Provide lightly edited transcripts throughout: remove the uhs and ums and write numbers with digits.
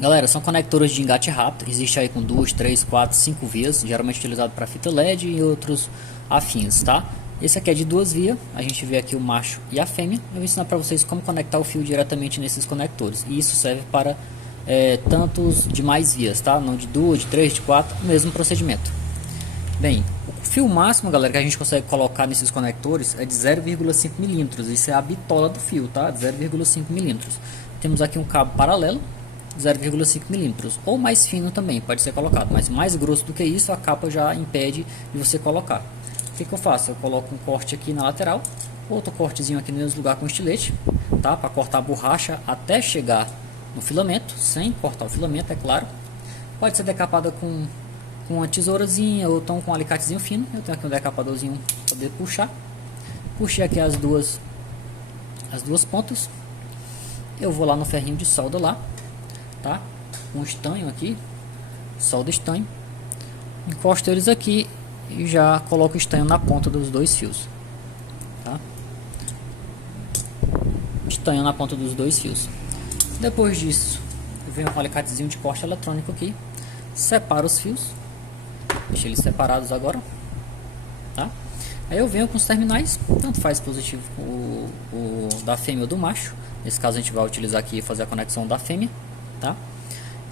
Galera, são conectores de engate rápido, existe aí com 2, 3, 4, 5 vias, geralmente utilizado para fita LED e outros afins, tá? Esse aqui é de 2 vias, a gente vê aqui o macho e a fêmea. Eu vou ensinar para vocês como conectar o fio diretamente nesses conectores, e isso serve para tantos de mais vias, tá? Não de 2, de 3, de 4, o mesmo procedimento. Bem, o fio máximo, galera, que a gente consegue colocar nesses conectores é de 0,5 milímetros. Isso é a bitola do fio, tá? De 0,5 milímetros. Temos aqui um cabo paralelo, 0,5 milímetros, ou mais fino também pode ser colocado, mas mais grosso do que isso a capa já impede de você colocar. O que eu faço? Eu coloco um corte aqui na lateral, outro cortezinho aqui no mesmo lugar com estilete, tá? Para cortar a borracha até chegar no filamento, sem cortar o filamento, é claro. Pode ser decapada com uma tesourazinha ou então com um alicatezinho fino. Eu tenho aqui um decapadorzinho para poder puxar. Puxei aqui as duas pontas. Eu vou lá no ferrinho de solda lá, tá? Um estanho aqui, solda estanho. Encosto eles aqui e já coloco o estanho na ponta dos dois fios, tá? Estanho na ponta dos dois fios. Depois disso, eu venho com um alicatezinho de corte eletrônico aqui, separo os fios. Deixa eles separados agora, tá? Aí eu venho com os terminais, tanto faz positivo o da fêmea ou do macho. Nesse caso a gente vai utilizar aqui e fazer a conexão da fêmea, tá?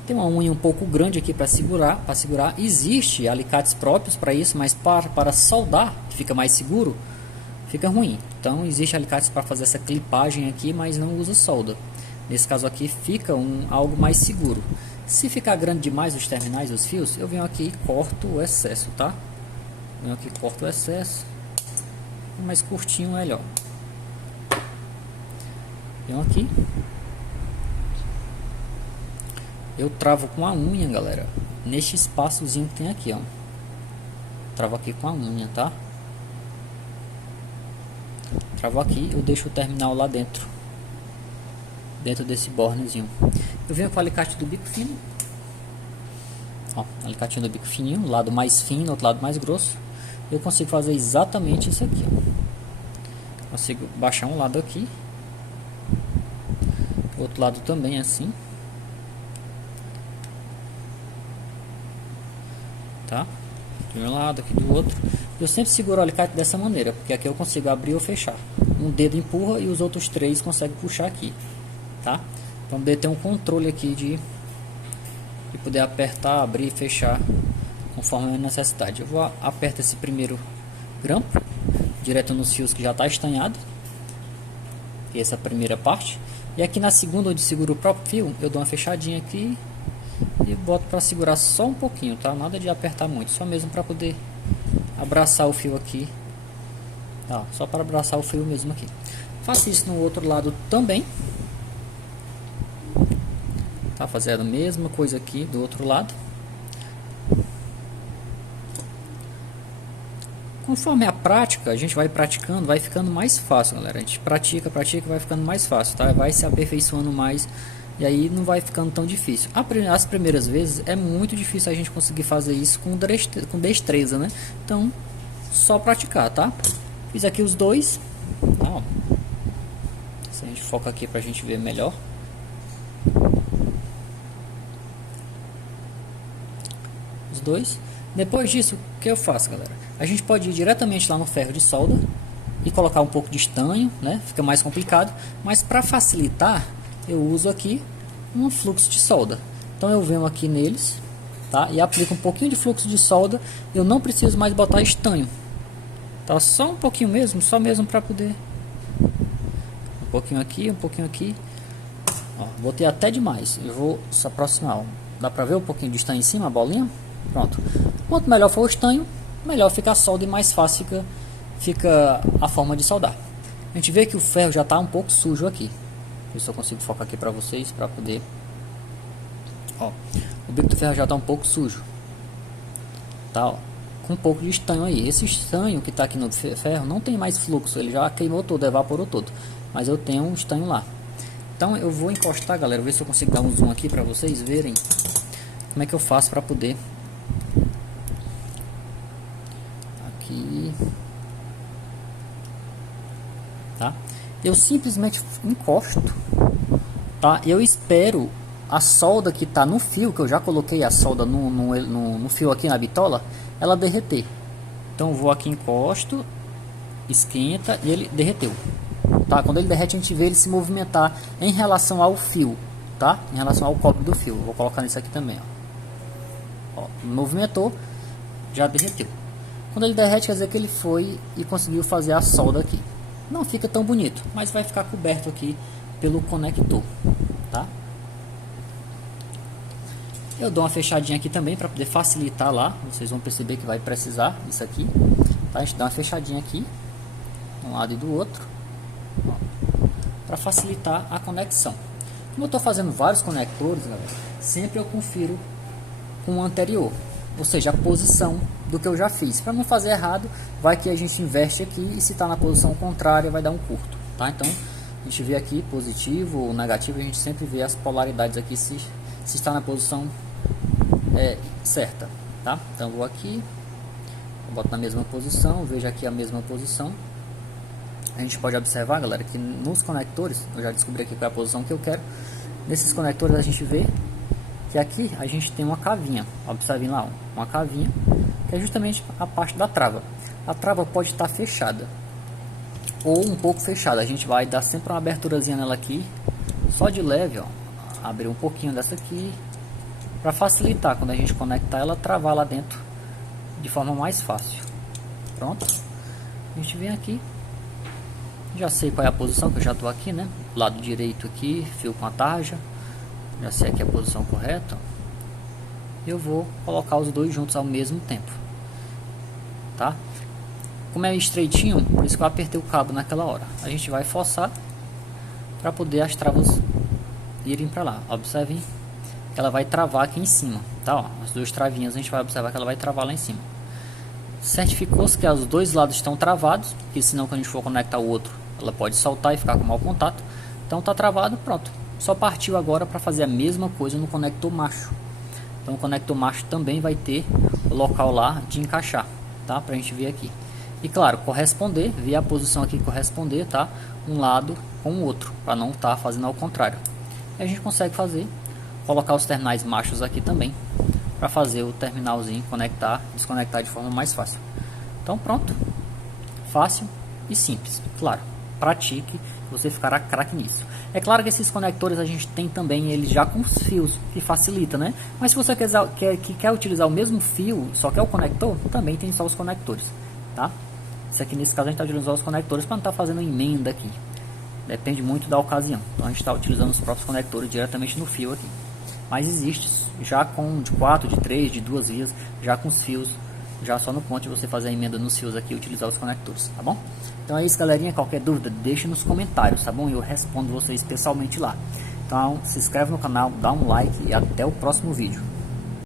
Tem uma unha um pouco grande aqui para segurar, Existe alicates próprios para isso, mas para soldar, que fica mais seguro, fica ruim. Então existe alicates para fazer essa clipagem aqui, mas não usa solda. Nesse caso aqui fica algo mais seguro. Se ficar grande demais os terminais, os fios, eu venho aqui e corto o excesso, tá? Venho aqui e corto o excesso. Mais curtinho, melhor. Venho aqui. Eu travo com a unha, galera. Neste espaçozinho que tem aqui, ó. Travo aqui com a unha, tá? Travo aqui, eu deixo o terminal lá dentro. Dentro desse bornezinho. Eu venho com o alicate do bico fino. Ó, alicatinho do bico fininho, lado mais fino, outro lado mais grosso. Eu consigo fazer exatamente isso aqui, ó. Consigo baixar um lado aqui, outro lado também assim, tá? De um lado, aqui do outro. Eu sempre seguro o alicate dessa maneira, porque aqui eu consigo abrir ou fechar. Um dedo empurra e os outros 3 conseguem puxar aqui, tá? Então poder ter um controle aqui de poder apertar, abrir e fechar conforme a minha necessidade. Eu vou apertar esse primeiro grampo direto nos fios que já está estanhado, essa é a primeira parte. E aqui na segunda, onde seguro o próprio fio, eu dou uma fechadinha aqui e boto para segurar só um pouquinho, tá? Nada de apertar muito, só mesmo para poder abraçar o fio aqui, tá? Só para abraçar o fio mesmo aqui. Faço isso no outro lado também, tá? Fazendo a mesma coisa aqui do outro lado. Conforme a prática, a gente vai praticando, vai ficando mais fácil, galera. A gente pratica, vai ficando mais fácil, tá? Vai se aperfeiçoando mais e aí não vai ficando tão difícil. As primeiras vezes é muito difícil a gente conseguir fazer isso com destreza, né? Então, só praticar, tá? Fiz aqui os dois, tá? Se a gente foca aqui pra gente ver melhor. Os dois. Depois disso, o que eu faço, galera? A gente pode ir diretamente lá no ferro de solda e colocar um pouco de estanho, né? Fica mais complicado, mas para facilitar, eu uso aqui um fluxo de solda. Então eu venho aqui neles, tá? E aplico um pouquinho de fluxo de solda. Eu não preciso mais botar estanho, tá? Só um pouquinho mesmo, só mesmo para poder. Um pouquinho aqui, um pouquinho aqui. Ó, botei até demais. Eu vou se aproximar. Ó. Dá para ver um pouquinho de estanho em cima, a bolinha? Pronto. Quanto melhor for o estanho, melhor fica a solda e mais fácil fica a forma de soldar. A gente vê que o ferro já está um pouco sujo aqui. Ver se eu consigo focar aqui para vocês, para poder. Ó, o bico do ferro já está um pouco sujo, tá? Ó, com um pouco de estanho aí. Esse estanho que está aqui no ferro não tem mais fluxo, ele já queimou todo, evaporou todo. Mas eu tenho um estanho lá. Então eu vou encostar, galera, ver se eu consigo dar um zoom aqui para vocês verem como é que eu faço para poder. Aqui, tá? Eu simplesmente encosto, tá? Eu espero a solda que está no fio, que eu já coloquei a solda no fio aqui na bitola, ela derreter. Então eu vou aqui, encosto, esquenta e ele derreteu. Tá? Quando ele derrete, a gente vê ele se movimentar em relação ao fio, tá? Em relação ao cobre do fio. Vou colocar nisso aqui também, ó. Ó, movimentou, já derreteu. Quando ele derrete, quer dizer que ele foi e conseguiu fazer a solda aqui. Não fica tão bonito, mas vai ficar coberto aqui pelo conector, tá? Eu dou uma fechadinha aqui também para poder facilitar lá. Vocês vão perceber que vai precisar disso aqui, tá? A gente dá uma fechadinha aqui, de um lado e do outro, para facilitar a conexão. Como eu estou fazendo vários conectores, galera, sempre eu confiro com o anterior, ou seja, a posição do que eu já fiz, para não fazer errado. Vai que a gente inverte aqui e se está na posição contrária vai dar um curto, tá? Então a gente vê aqui positivo ou negativo, a gente sempre vê as polaridades aqui se está na posição certa, tá? Então eu vou aqui, eu boto na mesma posição, vejo aqui a mesma posição. A gente pode observar, galera, que nos conectores, eu já descobri aqui qual é a posição que eu quero. Nesses conectores a gente vê que aqui a gente tem uma cavinha, observem lá, uma cavinha, que é justamente a parte da trava. A trava pode estar fechada ou um pouco fechada, a gente vai dar sempre uma aberturazinha nela aqui, só de leve, ó, abrir um pouquinho dessa aqui, para facilitar quando a gente conectar ela, travar lá dentro de forma mais fácil. Pronto, a gente vem aqui, já sei qual é a posição, que eu já estou aqui, né, lado direito aqui, fio com a tarja, já sei aqui a posição correta. Eu vou colocar os dois juntos ao mesmo tempo, tá? Como é estreitinho, por isso que eu apertei o cabo naquela hora. A gente vai forçar para poder as travas irem para lá. Observem que ela vai travar aqui em cima, tá? Ó, as duas travinhas a gente vai observar que ela vai travar lá em cima. Certificou-se que os dois lados estão travados, porque senão quando a gente for conectar o outro, ela pode soltar e ficar com mau contato. Então tá travado, pronto. Só partiu agora para fazer a mesma coisa no conector macho. Então o conector macho também vai ter o local lá de encaixar, tá? Pra gente ver aqui. E claro, corresponder, ver a posição aqui corresponder, tá? Um lado com o outro, para não estar fazendo ao contrário. E a gente consegue fazer, colocar os terminais machos aqui também, para fazer o terminalzinho conectar, desconectar de forma mais fácil. Então pronto, fácil e simples. Claro, pratique, você ficará craque nisso. É claro que esses conectores a gente tem também eles já com os fios, que facilita, né? Mas se você quer utilizar o mesmo fio, só quer o conector, também tem só os conectores, tá? Isso aqui nesse caso a gente está utilizando os conectores para não estar fazendo emenda aqui. Depende muito da ocasião. Então a gente está utilizando os próprios conectores diretamente no fio aqui. Mas existe já com de 4, de 3, de 2 vias, já com os fios, já só no ponto de você fazer a emenda nos fios aqui e utilizar os conectores, tá bom? Então é isso, galerinha. Qualquer dúvida, deixe nos comentários, tá bom? Eu respondo vocês pessoalmente lá. Então se inscreve no canal, dá um like e até o próximo vídeo.